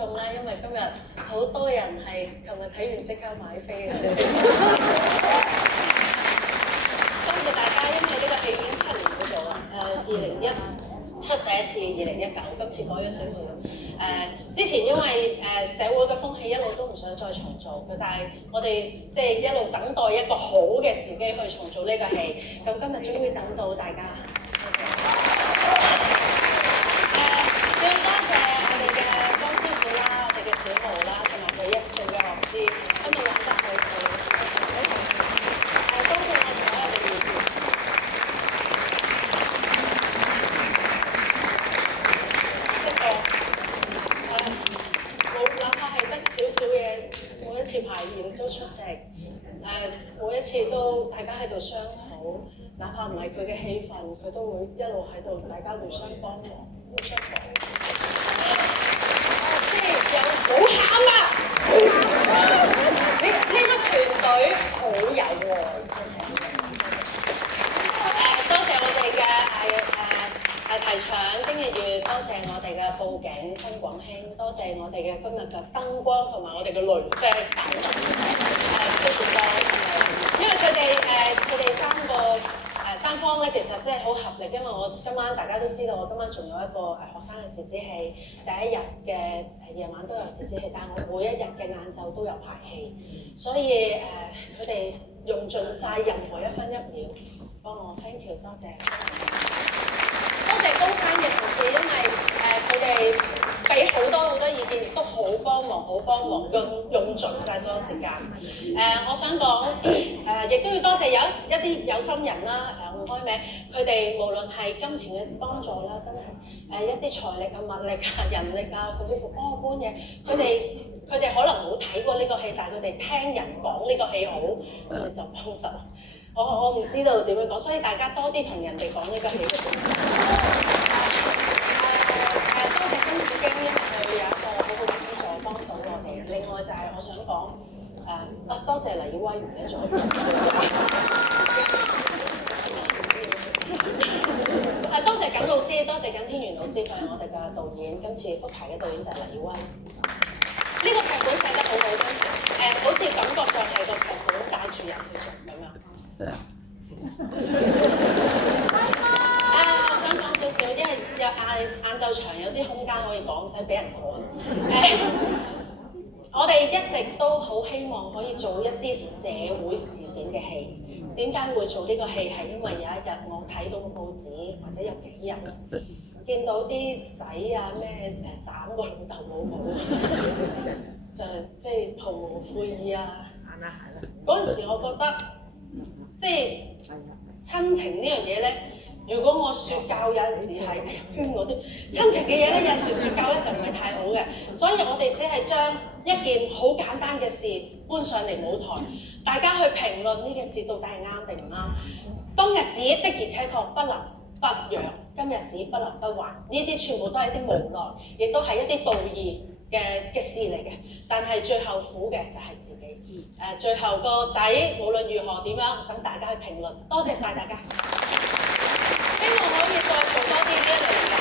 眾啦，因為今日好多人係琴日睇完即刻買飛嘅。多謝大家，因為呢個戲已經7年冇做啦。2017第一次，2019今次改咗少少。之前因為社會嘅風氣一路都唔想再重做嘅，但係我哋即係一路等待一個好嘅時機去重做呢個戲。咁今日終於等到大家。要多謝我哋嘅江師傅啦，我哋嘅小毛啦，同埋佢一眾嘅學師，今日玩得好好。多謝我所有嘅意見。哪怕係得少少嘢，每一次排練都出席，每一次都大家喺度商討，哪怕唔係佢嘅戲份，佢都會一路喺度，大家互相幫忙，互相幫。即係有好慘啊！呢個團隊好有愛，多謝我哋嘅大排場丁日月，多謝我哋嘅佈景親廣興，多謝我哋嘅今日嘅燈光同埋我哋嘅雷聲大眾，因為佢哋三方咧，其實真係好合力，因為我今晚大家都知道，我今晚仲有一個學生嘅折子戲，第一日嘅夜晚都有折子戲，但係我每一日嘅晏晝都有排戲，所以佢哋用盡晒任何一分一秒幫我 thank you 多謝。多謝高山嘅同事，因為佢哋俾好多意見，亦都好幫忙，用盡晒所有時間。我想講亦都要多謝一啲有心人啦，唔開名，佢哋無論係金錢嘅幫助啦，真係一啲財力啊、物力啊、人力啊，甚至乎幫我搬嘢，佢哋可能冇睇過呢個戲，但係佢哋聽人講呢個戲好，佢哋就幫手。我唔知道點樣講，所以大家多啲同人哋講呢個戲嘅故事。多謝金子京，因為佢有一個好好嘅資助幫到我哋。另外就係我想講多謝黎耀威唔記得咗。多謝耿老師，多謝耿天元老師，佢係我哋嘅導演。今次福牌嘅導演就係黎耀威。呢個劇本寫得好好，好似感覺上係個劇本帶住人去做咁樣。我想講少少，因為有晏晝場有啲空間可以講，唔使俾人趕。我哋一直都好希望可以做一啲社會事件嘅戲。點解會做呢個戲？係因為有一日我睇到個報紙，或者有幾日見到啲仔啊咩斬個老豆老母，就即係圖無悔意啊。嗰陣時我覺得。即係親情呢樣嘢咧，如果我説教有陣時係圈我啲親情嘅嘢咧，有陣時説教咧就唔係太好嘅，所以我哋只係將一件好簡單嘅事搬上嚟舞台，大家去評論呢件事到底係啱定唔啱。當日子的而且確不能不讓，今日子不能不還，呢啲全部都係一啲無奈，亦都係一啲道義嘅事嚟嘅，但係最後苦嘅就係自己。最後個仔無論如何點樣，等大家去評論。多謝晒大家，希望可以再做多啲呢一類嘅嘢。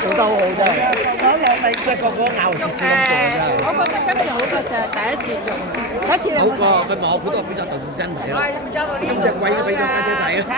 做得好好真係，即係個個咬住字咁做真係。我覺得今次好過就係第一次做，第一次好過佢問我好多邊隻導演真睇咯，今隻貴都俾到家姐睇啦。